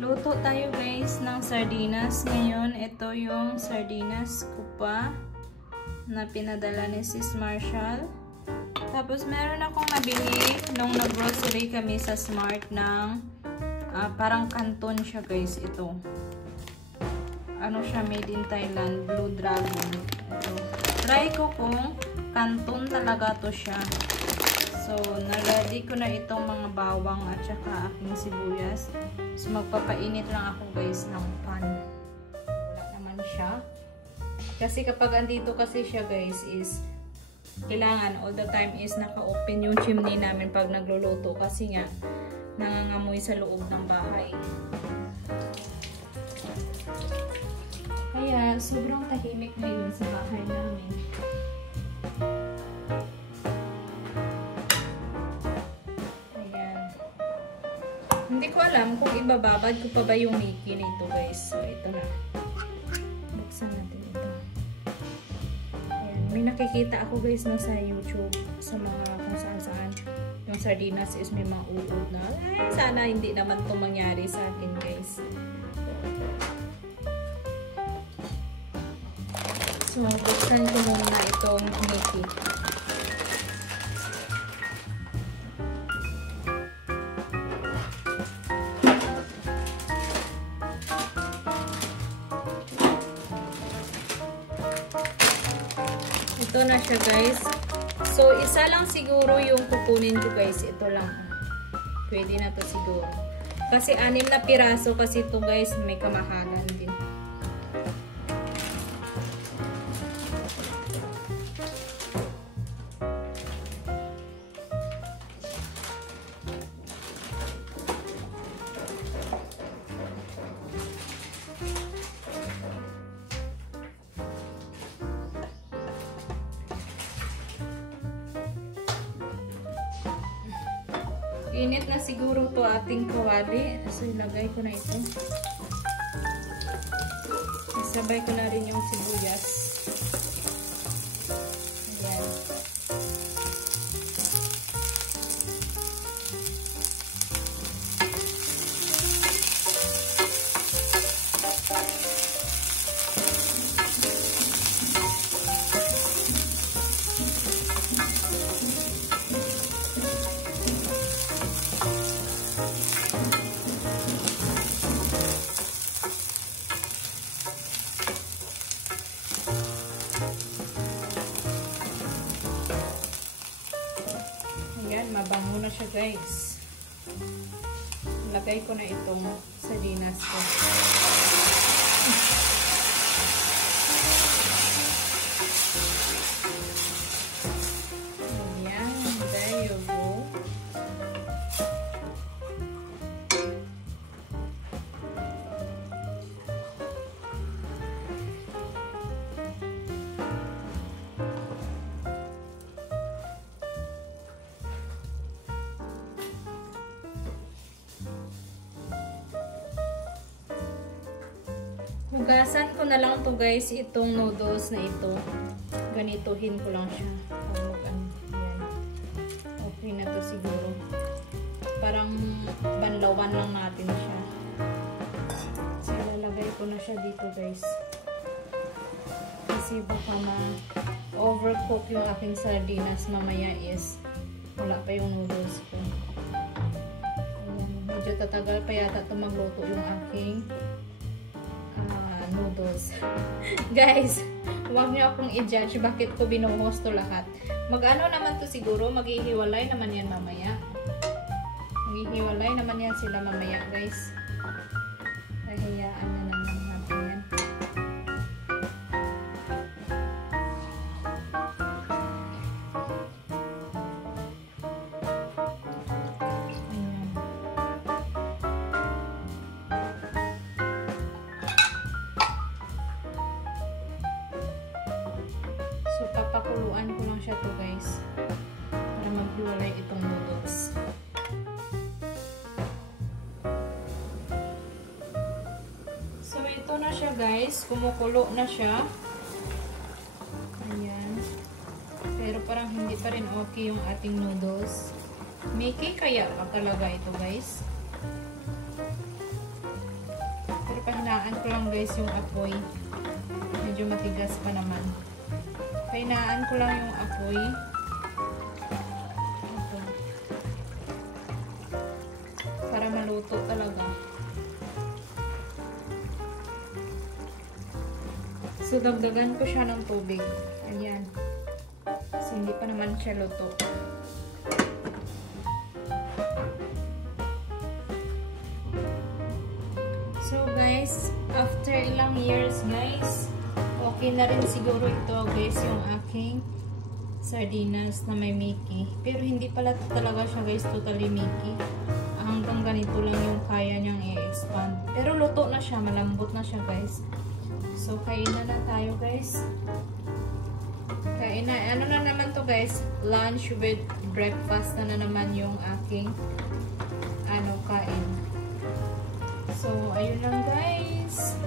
Luto tayo guys ng sardinas ngayon. Ito yung sardinas ko pa na pinadala ni Sis Marshall. Tapos meron akong nabili nung nag-grocery kami sa Smart ng parang canton siya guys. Ito. Ano siya, made in Thailand. Blue Dragon. Ito. Try ko kung canton talaga to siya. So, naladi ko na itong mga bawang at saka aking sibuyas. So, magpapainit lang ako guys ng pan. Wala naman siya. Kasi kapag andito kasi siya guys is kailangan all the time is naka-open yung chimney namin pag nagluluto. Kasi nga, nangangamoy sa loob ng bahay. Kaya, sobrang tahimik ngayon sa bahay namin. Hindi ko alam kung ibababad ko pa ba yung Mickey nito guys. So, ito na. Buksan natin ito. Ayan. May nakikita ako guys na sa YouTube. Sa mga kung saan-saan. Yung sardinas is may mga uod na. Ay, sana hindi naman ito mangyari sa akin guys. So, buksan ko muna itong Mickey. Ito na siya guys. So, isa lang siguro yung kukunin ko guys. Ito lang. Pwede na to siguro. Kasi 6 na piraso kasi ito guys. May kamahalan din. Init na siguro to ating kawali. So, ilagay ko na ito. Isabay ko na rin yung sibuyas. Ayan. Mabango na siya guys. Lagay ko na itong sardinas ko. Ayan, there you go. Hugasan ko na lang to guys, itong noodles na ito. Ganituhin ko lang siya. Ayan. Okay na to siguro. Parang banlawan lang natin siya. So, lalagay ko na siya dito guys. Kasi baka ma-overcook yung aking sardinas mamaya is wala pa yung noodles ko. Ayan. Medyo tatagal pa yata ito magluto yung aking noodles. Guys, huwag niyo akong i-judge bakit ko binuhos to lahat. Mag-ano naman to siguro, maghihiwalay naman yan mamaya. Maghihiwalay naman yan sila mamaya, guys. Hayaan na naman natin yan. So, papakuluan ko lang siya to guys. Para maghiwalay itong noodles. So, ito na siya guys. Kumukulo na siya. Ayan. Pero parang hindi pa rin okay yung ating noodles. Mickey kaya talaga ito guys. guys yung apoy. Medyo matigas pa naman. Kainaan ko lang yung apoy. Ito. Para maluto talaga. So, dagdagan ko siya ng tubig. Ayan. Kasi hindi pa naman siya luto. So, guys, after ilang years, guys, okay na rin siguro ito, guys, yung aking sardinas na may Mickey. Pero hindi pala talaga siya, guys, totally Mickey. Hanggang ganito lang yung kaya niyang i-expand. Pero luto na siya, malambot na siya, guys. So, kainan na tayo, guys. Kainan. Ano na naman to, guys? Lunch with breakfast na naman yung aking kain. So, ayun lang, guys.